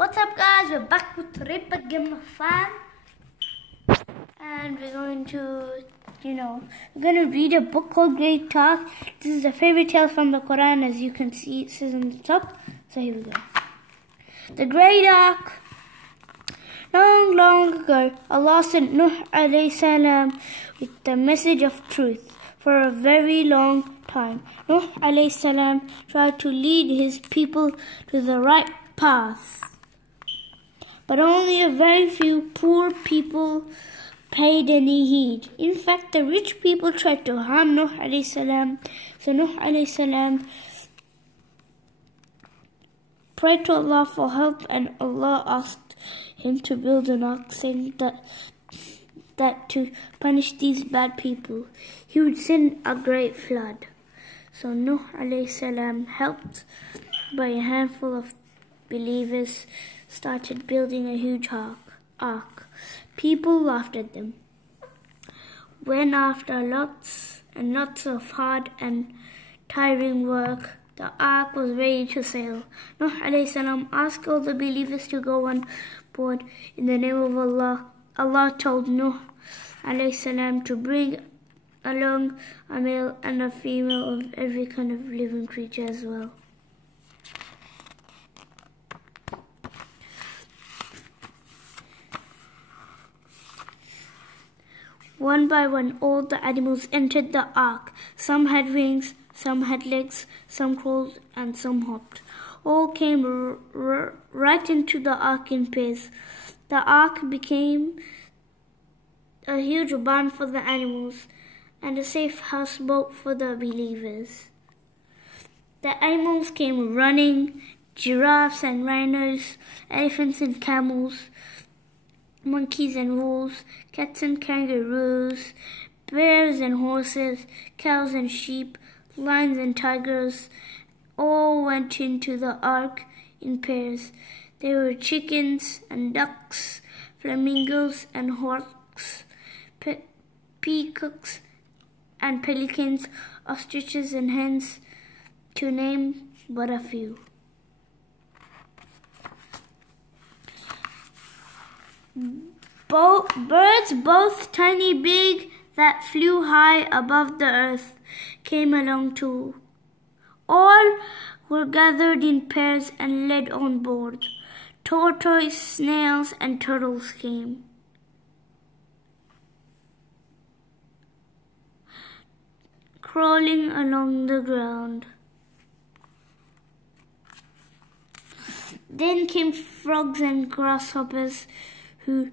What's up, guys? We're back with Repat Gamer Fan, and we're going to read a book called Great Talk. This is a fairy tale from the Quran, as you can see. It says on the top. So here we go. The Great Ark. Long, long ago, Allah sent Nuh alayhi salam with the message of truth. For a very long time, Nuh alayhi salam tried to lead his people to the right path. But only a very few poor people paid any heed. In fact, the rich people tried to harm Nuh alayhi salam. So Nuh alayhi salam prayed to Allah for help, and Allah asked him to build an ark, saying that to punish these bad people, he would send a great flood. So Nuh alayhi salam, helped by a handful of believers, started building a huge ark. People laughed at them. When after lots and lots of hard and tiring work, the ark was ready to sail, Nuh alayhi salam asked all the believers to go on board in the name of Allah. Allah told Nuh alayhi salam to bring along a male and a female of every kind of living creature as well. One by one, all the animals entered the ark. Some had wings, some had legs, some crawled, and some hopped. All came right into the ark in pairs. The ark became a huge barn for the animals and a safe houseboat for the believers. The animals came running: giraffes and rhinos, elephants and camels, monkeys and wolves, cats and kangaroos, bears and horses, cows and sheep, lions and tigers, all went into the ark in pairs. There were chickens and ducks, flamingos and hawks, peacocks and pelicans, ostriches and hens, to name but a few. Birds, both tiny big, that flew high above the earth, came along too. All were gathered in pairs and led on board. Tortoise, snails, and turtles came. Crawling along the ground. Then came frogs and grasshoppers, who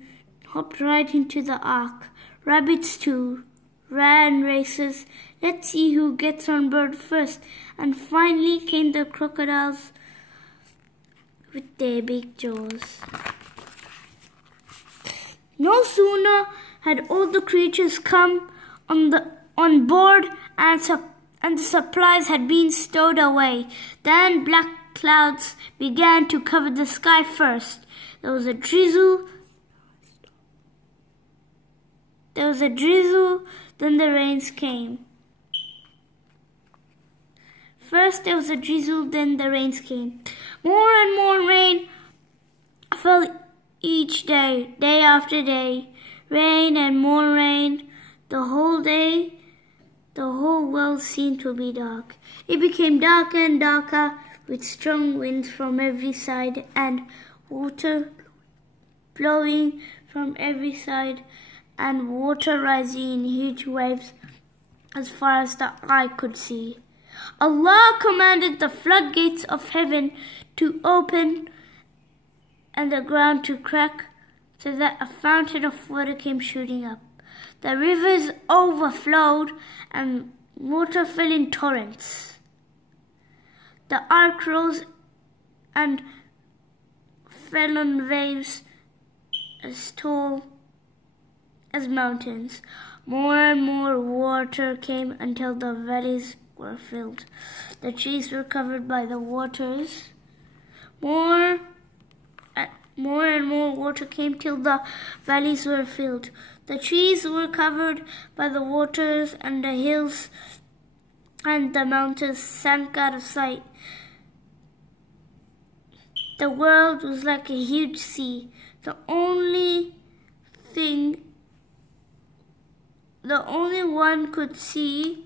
hopped right into the ark. Rabbits too ran races. Let's see who gets on board first. And finally came the crocodiles with their big jaws. No sooner had all the creatures come on board and the supplies had been stowed away, then black clouds began to cover the sky first. There was a drizzle, then the rains came. First there was a drizzle, then the rains came. More and more rain fell each day, day after day. Rain and more rain. The whole day, the whole world seemed to be dark. It became darker and darker, with strong winds from every side and water flowing from every side, and water rising in huge waves as far as the eye could see. Allah commanded the floodgates of heaven to open and the ground to crack, so that a fountain of water came shooting up. The rivers overflowed and water fell in torrents. The ark rose and fell on waves as tall as mountains. More and more water came until the valleys were filled. The trees were covered by the waters. More and more water came till the valleys were filled. The trees were covered by the waters, and the hills and the mountains sank out of sight. The world was like a huge sea. The only thing one could see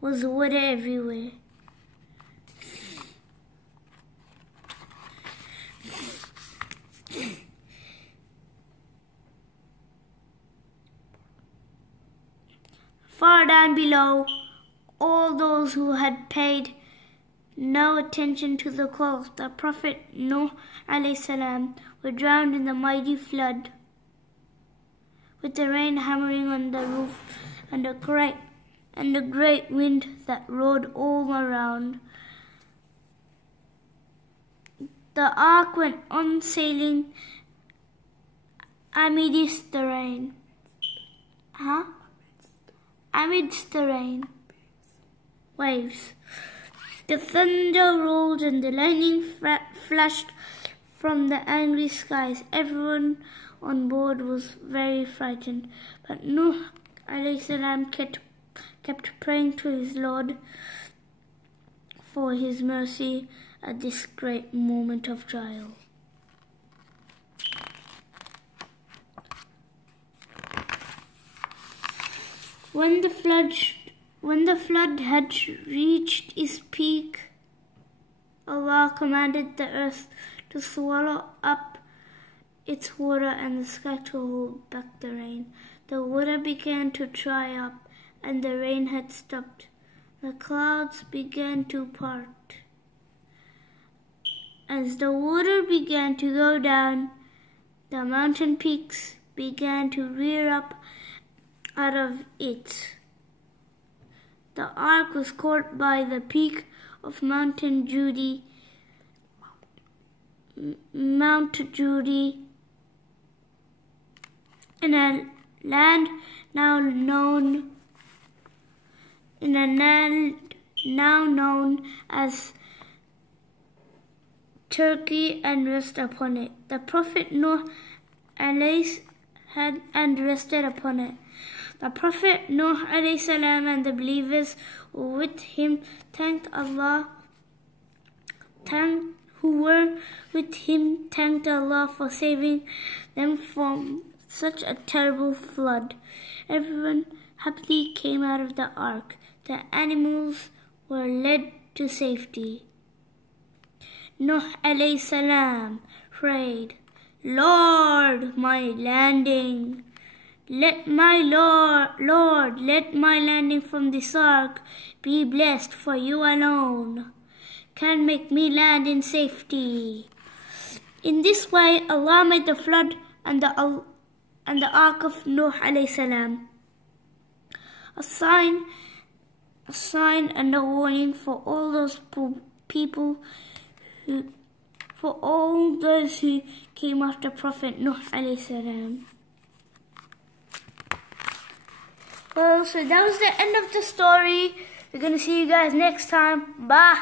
was water everywhere. Far down below, all those who had paid no attention to the call of the Prophet Nuh alayhi salam were drowned in the mighty flood, with the rain hammering on the roof and a great wind that roared all around. The ark went on sailing amidst the rain. Amidst the rain. Waves. The thunder rolled and the lightning flashed from the angry skies. Everyone on board was very frightened, but Nuh alayhi salam kept praying to his Lord for his mercy at this great moment of trial. When the flood had reached its peak, Allah commanded the earth to swallow up its water and the sky to hold back the rain. The water began to dry up and the rain had stopped. The clouds began to part. As the water began to go down, the mountain peaks began to rear up out of it. The ark was caught by the peak of Mount Judy in a land now known as Turkey, and rest upon it. The Prophet Nuh and rested upon it. The Prophet Nuh alayhi salam and the believers who were with him thanked Allah for saving them from such a terrible flood. Everyone happily came out of the ark. The animals were led to safety. Nuh alayhi salam prayed, Lord, my landing. Let my Lord, let my landing from this ark be blessed, for you alone can make me land in safety. In this way, Allah made the flood and the ark of Nuh alayhi salam a sign and a warning for all those who came after Prophet Nuh alayhi salam. Well, so that was the end of the story. We're going to see you guys next time. Bye.